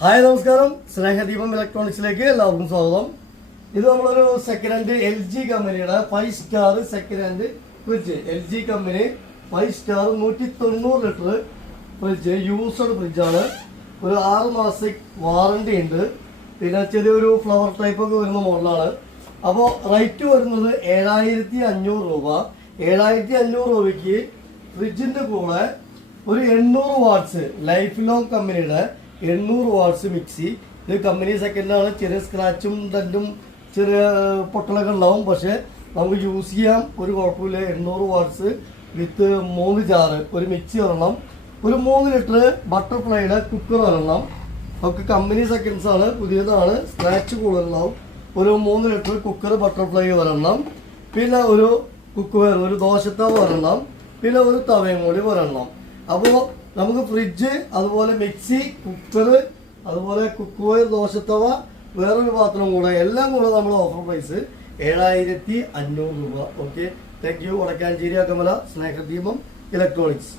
Hi നമസ്കാരം, സ്നേഹദീപം ഇലക്ട്രോണിക്സിലേക്ക് എല്ലാവർക്കും സ്വാഗതം. ഇത് നമ്മളൊരു സെക്കൻഡ് ഹാൻഡ് LG കമ്പനിയുടെ 5 star second hand fridge. LG കമ്പനി 5 സ്റ്റാർ 190 ലിറ്റർ ഫ്രിഡ്ജ്, യൂസ്ഡ് ഫ്രിഡ്ജാണ്. ഒരു 6 മാസം വാറണ്ടി ഉണ്ട്. പിന്നെ ചെറിയൊരു ഫ്ലവർ ടൈപ്പ് ഒക്കെ വരുന്ന മോഡലാണ്. അപ്പോൾ റേറ്റ് വരുന്നത് 7500 രൂപ. 7500 രൂപയ്ക്ക് ഫ്രിഡ്ജിൻ്റെ കൂടെ ഒരു 800 വാട്ട്സ് ലൈഫ് ലോങ് കമ്പനിയുടെ 800 വാട്ട്സ് മിക്സി. ഇത് കമ്പനി സെക്കൻഡാണ്. ചെറിയ സ്ക്രാച്ചും ഡെൻറ്റും ചെറിയ പൊട്ടലൊക്കെ ഉണ്ടാവും, പക്ഷേ നമുക്ക് യൂസ് ചെയ്യാം, ഒരു കുഴപ്പമില്ല. 800 വാട്ട്സ് വിത്ത് 3 ജാറ്, ഒരു മിക്സി ഒരെണ്ണം, ഒരു 3 ലിറ്റർ ബട്ടർഫ്ലൈയുടെ കുക്കർ ഒരെണ്ണം. നമുക്ക് കമ്പനി സെക്കൻഡ്സ് ആണ്, പുതിയതാണ്, സ്ക്രാച്ച് കൂടുതലുണ്ടാവും. ഒരു 3 ലിറ്റർ കുക്കർ ബട്ടർഫ്ലൈ ഒരെണ്ണം, പിന്നെ ഒരു കുക്കുവെയർ, ഒരു ദോശത്തവ ഒരെണ്ണം, പിന്നെ ഒരു തവയും കൂടി ഒരെണ്ണം. അപ്പോൾ നമുക്ക് ഫ്രിഡ്ജ്, അതുപോലെ മിക്സി, കുക്കർ, അതുപോലെ കുക്കുവെയർ, ദോശത്തവ, വേറൊരു പാത്രം കൂടെ, എല്ലാം കൂടെ നമ്മുടെ ഓഫർ പ്രൈസ് 7500 രൂപ. Okay, thank you. Vadakkanchery Akamala, Snehadeepam electronics.